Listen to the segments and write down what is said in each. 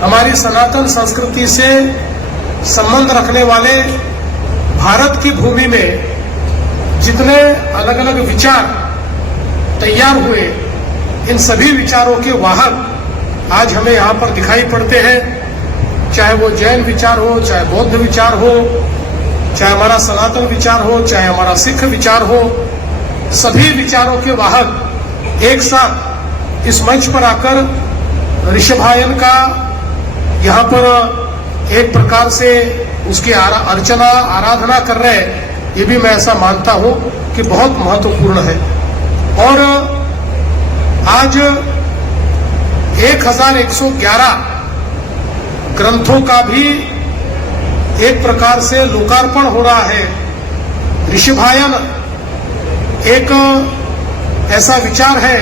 हमारी सनातन संस्कृति से संबंध रखने वाले भारत की भूमि में जितने अलग अलग विचार तैयार हुए, इन सभी विचारों के वाहक आज हमें यहाँ पर दिखाई पड़ते हैं। चाहे वो जैन विचार हो, चाहे बौद्ध विचार हो, चाहे हमारा सनातन विचार हो, चाहे हमारा सिख विचार हो, सभी विचारों के वाहक एक साथ इस मंच पर आकर ऋषभायन का यहाँ पर एक प्रकार से उसकी अर्चना आराधना कर रहे हैं। ये भी मैं ऐसा मानता हूं कि बहुत महत्वपूर्ण है। और आज 1111 ग्रंथों का भी एक प्रकार से लोकार्पण हो रहा है। ऋषभायन एक ऐसा विचार है,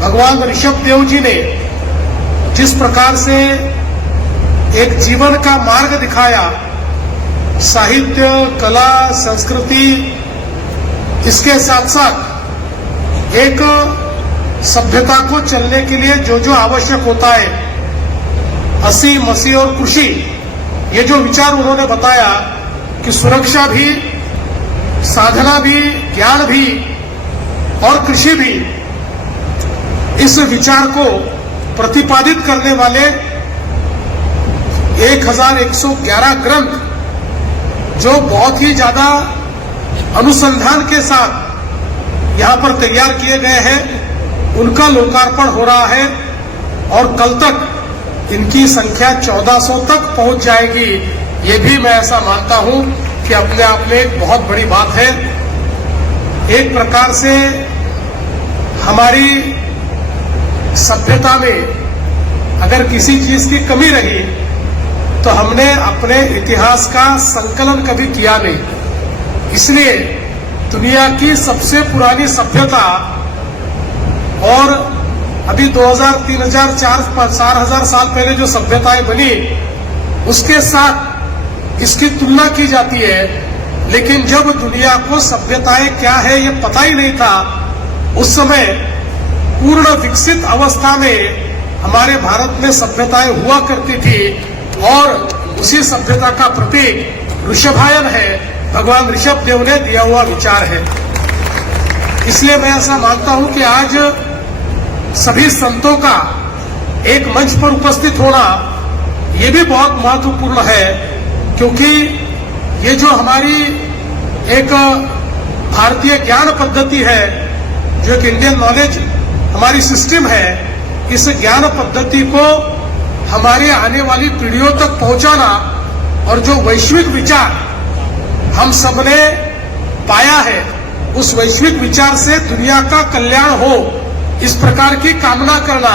भगवान ऋषभ देव जी ने जिस प्रकार से एक जीवन का मार्ग दिखाया, साहित्य, कला, संस्कृति, इसके साथ साथ एक सभ्यता को चलने के लिए जो जो आवश्यक होता है, हंसी मसी और खुशी, ये जो विचार उन्होंने बताया कि सुरक्षा भी, साधना भी, ज्ञान भी और कृषि भी, इस विचार को प्रतिपादित करने वाले 1111 ग्रंथ जो बहुत ही ज्यादा अनुसंधान के साथ यहाँ पर तैयार किए गए हैं, उनका लोकार्पण हो रहा है और कल तक इनकी संख्या 1400 तक पहुंच जाएगी। ये भी मैं ऐसा मानता हूं कि अपने आप में एक बहुत बड़ी बात है। एक प्रकार से हमारी सभ्यता में अगर किसी चीज की कमी रही तो हमने अपने इतिहास का संकलन कभी किया नहीं। इसलिए दुनिया की सबसे पुरानी सभ्यता और अभी 2000, 3000, 4000 साल पहले जो सभ्यताएं बनी, उसके साथ इसकी तुलना की जाती है। लेकिन जब दुनिया को सभ्यताएं क्या है ये पता ही नहीं था, उस समय पूर्ण विकसित अवस्था में हमारे भारत में सभ्यताएं हुआ करती थी और उसी सभ्यता का प्रतीक ऋषभायन है, भगवान ऋषभ देव ने दिया हुआ विचार है। इसलिए मैं ऐसा मानता हूं कि आज सभी संतों का एक मंच पर उपस्थित होना ये भी बहुत महत्वपूर्ण है, क्योंकि ये जो हमारी एक भारतीय ज्ञान पद्धति है, जो एक इंडियन नॉलेज हमारी सिस्टम है, इस ज्ञान पद्धति को हमारे आने वाली पीढ़ियों तक पहुंचाना और जो वैश्विक विचार हम सबने पाया है, उस वैश्विक विचार से दुनिया का कल्याण हो, इस प्रकार की कामना करना,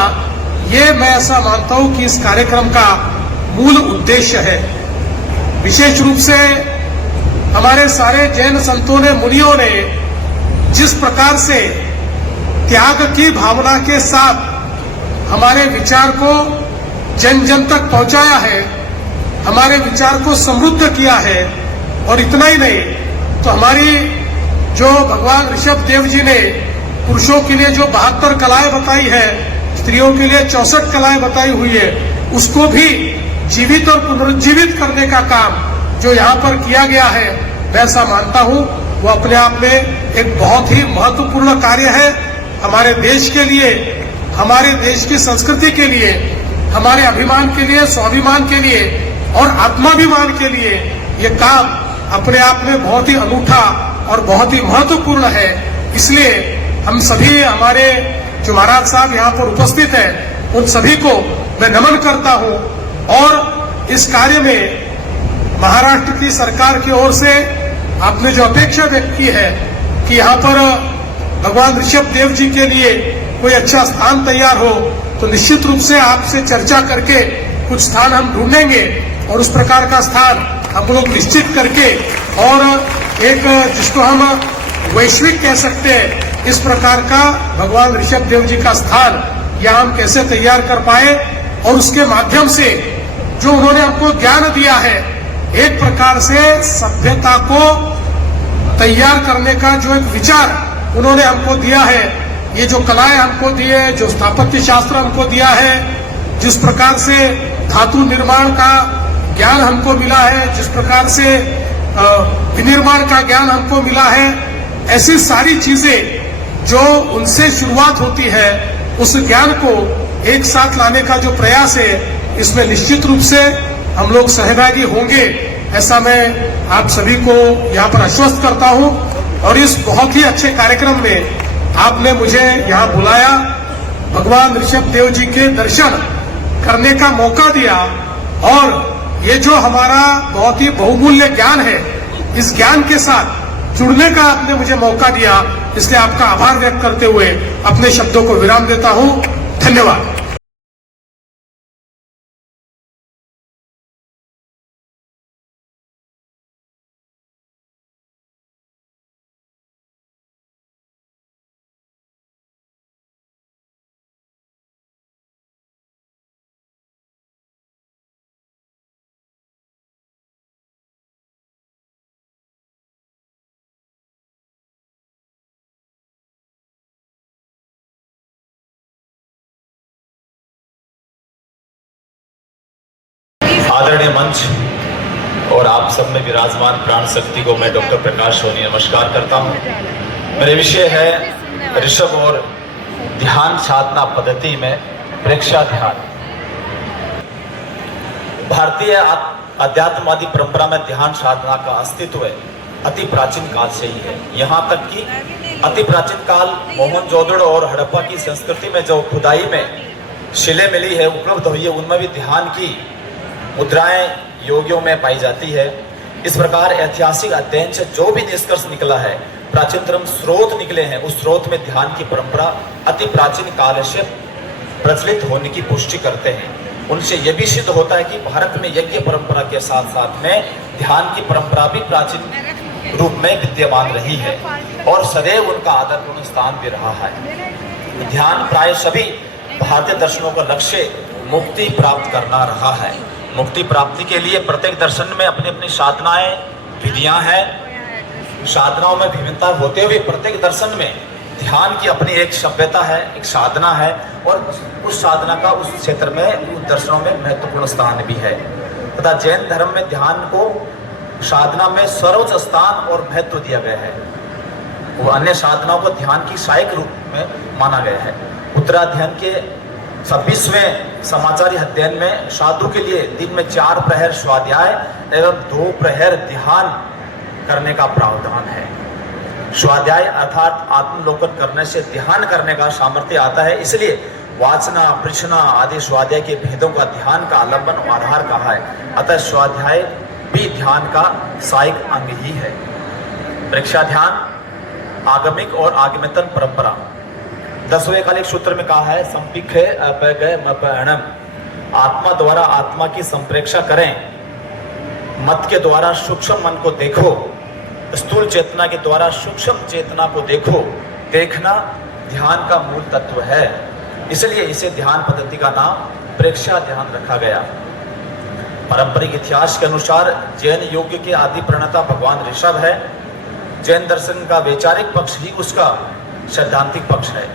ये मैं ऐसा मानता हूं कि इस कार्यक्रम का मूल उद्देश्य है। विशेष रूप से हमारे सारे जैन संतों ने, मुनियों ने जिस प्रकार से त्याग की भावना के साथ हमारे विचार को जन जन तक पहुंचाया है, हमारे विचार को समृद्ध किया है, और इतना ही नहीं तो हमारी जो भगवान ऋषभ देव जी ने पुरुषों के लिए जो 72 कलाएं बताई है, स्त्रियों के लिए 64 कलाएं बताई हुई है, उसको भी जीवित और पुनरुज्जीवित करने का काम जो यहाँ पर किया गया है, मैं ऐसा मानता हूँ वो अपने आप में एक बहुत ही महत्वपूर्ण कार्य है। हमारे देश के लिए, हमारे देश की संस्कृति के लिए, हमारे अभिमान के लिए, स्वाभिमान के लिए और आत्माभिमान के लिए ये काम अपने आप में बहुत ही अनूठा और बहुत ही महत्वपूर्ण है। इसलिए हम सभी, हमारे जो महाराज साहब यहाँ पर उपस्थित हैं, उन सभी को मैं नमन करता हूँ और इस कार्य में महाराष्ट्र की सरकार की ओर से आपने जो अपेक्षा व्यक्त की है कि यहाँ पर भगवान ऋषभ देव जी के लिए कोई अच्छा स्थान तैयार हो, तो निश्चित रूप से आपसे चर्चा करके कुछ स्थान हम ढूंढेंगे और उस प्रकार का स्थान हम लोग निश्चित करके और एक जिसको हम वैश्विक कह सकते हैं, इस प्रकार का भगवान ऋषभ देव जी का स्थान यहाँ हम कैसे तैयार कर पाए और उसके माध्यम से जो उन्होंने हमको ज्ञान दिया है, एक प्रकार से सभ्यता को तैयार करने का जो एक विचार उन्होंने हमको दिया है, ये जो कलाएं हमको दी है, जो स्थापत्य शास्त्र हमको दिया है, जिस प्रकार से धातु निर्माण का ज्ञान हमको मिला है, जिस प्रकार से विनिर्माण का ज्ञान हमको मिला है, ऐसी सारी चीजें जो उनसे शुरुआत होती है, उस ज्ञान को एक साथ लाने का जो प्रयास है, इसमें निश्चित रूप से हम लोग सहभागी होंगे, ऐसा मैं आप सभी को यहाँ पर आश्वस्त करता हूँ। और इस बहुत ही अच्छे कार्यक्रम में आपने मुझे यहाँ बुलाया, भगवान ऋषभ देव जी के दर्शन करने का मौका दिया, और ये जो हमारा बहुत ही बहुमूल्य ज्ञान है, इस ज्ञान के साथ जुड़ने का आपने मुझे मौका दिया, इसलिए आपका आभार व्यक्त करते हुए अपने शब्दों को विराम देता हूं। धन्यवाद। आदरणीय मंच और आप सब में विराजमान प्राण शक्ति को मैं डॉक्टर प्रकाश सोनी नमस्कार करता हूं। मेरे विषय है ऋषभ और ध्यान साधना पद्धति में प्रेक्षा ध्यान। भारतीय अध्यात्मवादी परंपरा में ध्यान साधना का अस्तित्व अति प्राचीन काल से ही है। यहाँ तक कि अति प्राचीन काल मोहनजोदड़ो और हड़प्पा की संस्कृति में जो खुदाई में शिलें मिली है, उपलब्ध हुई है, उनमें भी ध्यान की मुद्राएं योगियों में पाई जाती है। इस प्रकार ऐतिहासिक अध्ययन से जो भी निष्कर्ष निकला है, प्राचीनतम स्रोत निकले हैं, उस स्रोत में ध्यान की परंपरा अति प्राचीन काल से प्रचलित होने की पुष्टि करते हैं। उनसे यह भी सिद्ध होता है कि भारत में यज्ञ परंपरा के साथ साथ में ध्यान की परंपरा भी प्राचीन रूप में विद्यमान रही है और सदैव उनका आदरपूर्ण स्थान भी रहा है। ध्यान प्राय सभी भारतीय दर्शनों का लक्ष्य मुक्ति प्राप्त करना रहा है। मुक्ति प्राप्ति के लिए प्रत्येक दर्शन में अपनी अपनी साधनाएं, विधियां हैं। साधनाओं में विभिन्नता होते हुए प्रत्येक दर्शन में ध्यान की अपनी एक सभ्यता है, एक साधना है, और उस साधना का उस क्षेत्र में, उस दर्शनों में महत्वपूर्ण स्थान भी है। तथा जैन धर्म में ध्यान को साधना में सर्वोच्च स्थान और महत्व दिया गया है। वो अन्य साधनाओं को ध्यान की सहायक रूप में माना गया है। उत्तराध्ययन के 26वें समाचारी अध्ययन में साधु के लिए दिन में 4 प्रहर स्वाध्याय एवं 2 प्रहर ध्यान करने का प्रावधान है। स्वाध्याय अर्थात आत्मलोकन करने से ध्यान करने का सामर्थ्य आता है, इसलिए वाचना, प्रश्ना आदि स्वाध्याय के भेदों का ध्यान का आलंबन और आधार कहा है। अतः स्वाध्याय भी ध्यान का सहायक अंग ही है। प्रेक्षा ध्यान आगमिक और आगमेतन परंपरा 10वें कालिक सूत्र में कहा है, संपिखे अपगमपणम, आत्मा द्वारा आत्मा की संप्रेक्षा करें, मत के द्वारा सूक्ष्म मन को देखो, स्थूल चेतना के द्वारा सूक्ष्म चेतना को देखो। देखना ध्यान का मूल तत्व है, इसलिए इसे ध्यान पद्धति का नाम प्रेक्षा ध्यान रखा गया। पारंपरिक इतिहास के अनुसार जैन योग के आदि प्रणेता भगवान ऋषभ है। जैन दर्शन का वैचारिक पक्ष ही उसका सैद्धांतिक पक्ष है।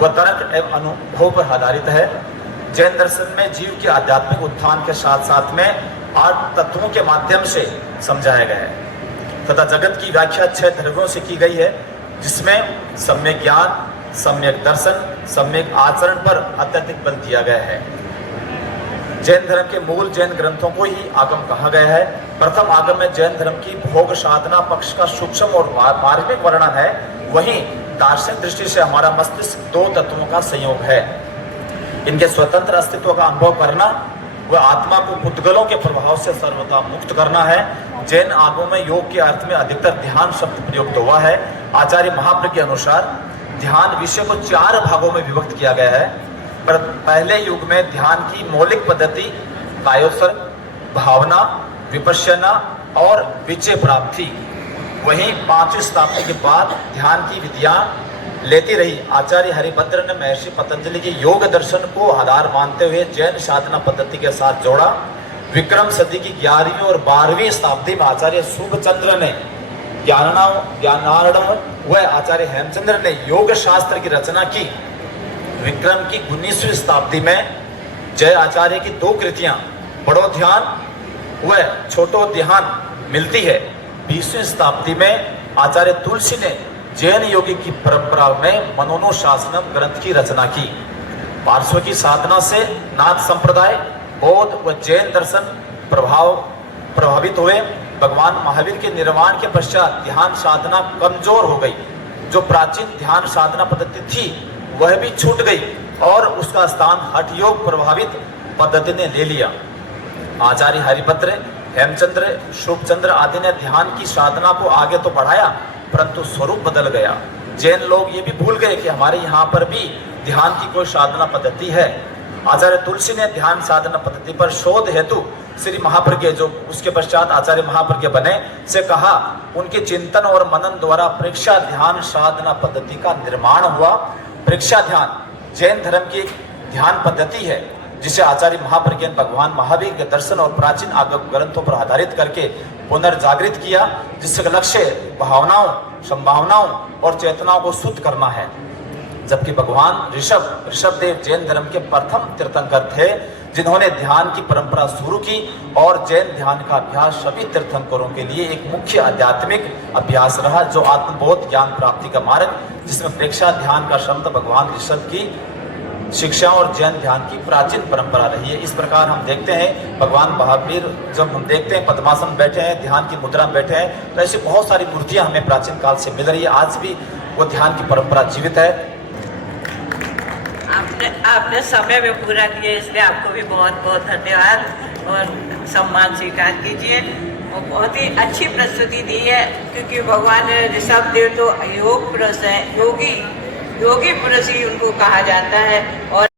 वह तर्क एवं अनुभव पर आधारित है। जैन दर्शन में जीव के आध्यात्मिक उत्थान के साथ साथ में 8 तत्वों के माध्यम से समझाया गया है तथा जगत की व्याख्या 6 द्रव्यों से की गई है, जिसमें सम्यक ज्ञान, सम्यक दर्शन, सम्यक आचरण पर अत्यधिक बल दिया गया है। जैन धर्म के मूल जैन ग्रंथों को ही आगम कहा गया है। प्रथम आगम में जैन धर्म की भोग साधना पक्ष का सूक्ष्म और मार्मिक वर्णन है। वहीं दार्शनिक दृष्टि से हमारा मस्तिष्क 2 तत्वों का संयोग है। इनके स्वतंत्र अस्तित्व का अनुभव करना व आत्मा को पुद्गलों के प्रभाव से सर्वथा मुक्त करना है। जैन आगमों में योग के अर्थ में अधिकतर ध्यान शब्द प्रयुक्त हुआ है। आचार्य महाप्रज्ञ के अनुसार ध्यान विषय को 4 भागों में विभक्त किया गया है। पर पहले युग में ध्यान की मौलिक पद्धति कायोत्सर्ग, भावना, विपश्यना और विचय प्राप्ति। वहीं 5वीं शताब्दी के बाद ध्यान की विधियां लेती रही। आचार्य हरिभद्र ने महर्षि पतंजलि के योग दर्शन को आधार मानते हुए जैन साधना पद्धति के साथ जोड़ा। विक्रम सदी की 11वीं और 12वीं शताब्दी में आचार्य शुभचंद्र ने ज्ञानार्णव व आचार्य हेमचंद्र ने योग शास्त्र की रचना की। विक्रम की 19वीं शताब्दी में जय आचार्य की दो कृतियां बड़ो ध्यान व छोटो ध्यान मिलती है। 20वीं शताब्दी में आचार्य तुलसी ने जैन योगी की परंपरा में मनोनुशासनम ग्रंथ की रचना की। पार्श्व की साधना से नाथ संप्रदाय, बौद्ध व जैन दर्शन प्रभावित हुए। भगवान महावीर के निर्वाण के पश्चात ध्यान साधना कमजोर हो गई। जो प्राचीन ध्यान साधना पद्धति थी वह भी छूट गई और उसका स्थान हठ योग प्रभावित पद्धति ने ले लिया। आचार्य हरिभद्र, हेमचंद्र, शुभचंद्र आदि ने ध्यान की साधना को आगे तो बढ़ाया, परंतु स्वरूप बदल गया। जैन लोग ये भी भूल गए कि हमारे यहाँ पर भी ध्यान की कोई साधना पद्धति है। आचार्य तुलसी ने ध्यान साधना पद्धति पर शोध हेतु श्री महाप्रज्ञ, जो उसके पश्चात आचार्य महाप्रज्ञ बने, से कहा। उनके चिंतन और मनन द्वारा प्रेक्षा ध्यान साधना पद्धति का निर्माण हुआ। प्रेक्षा ध्यान जैन धर्म की ध्यान पद्धति है जिसे आचार्य महाप्रज्ञ भगवान महावीर के दर्शन और प्राचीन आगम ग्रंथों पर आधारित करके पुनर्जागृत किया, जिसका लक्ष्य भावनाओं, संभावनाओं और चेतनाओं को शुद्ध करना है। जबकि भगवान ऋषभदेव जैन धर्म के प्रथम तीर्थंकर थे जिन्होंने ध्यान की परंपरा शुरू की, और जैन ध्यान का अभ्यास सभी तीर्थंकरों के लिए एक मुख्य आध्यात्मिक अभ्यास रहा, जो आत्मबोध ज्ञान प्राप्ति का मार्ग, जिसमें प्रेक्षा ध्यान का शब्द भगवान ऋषभ की शिक्षा और जैन ध्यान की प्राचीन परंपरा रही है। इस प्रकार हम देखते हैं भगवान महावीर, जब हम देखते हैं पद्मासन बैठे हैं, ध्यान की मुद्रा में बैठे हैं, तो ऐसी बहुत सारी मूर्तियां हमें प्राचीन काल से मिल रही है। आज भी वो ध्यान की परंपरा जीवित है। आपने समय में पूरा किया, इसलिए आपको भी बहुत बहुत धन्यवाद और सम्मान स्वीकार कीजिए। और बहुत ही अच्छी प्रस्तुति दी है, क्योंकि भगवान ऋषभदेव तो योग पुरुष है, योगी पुरुष ही उनको कहा जाता है। और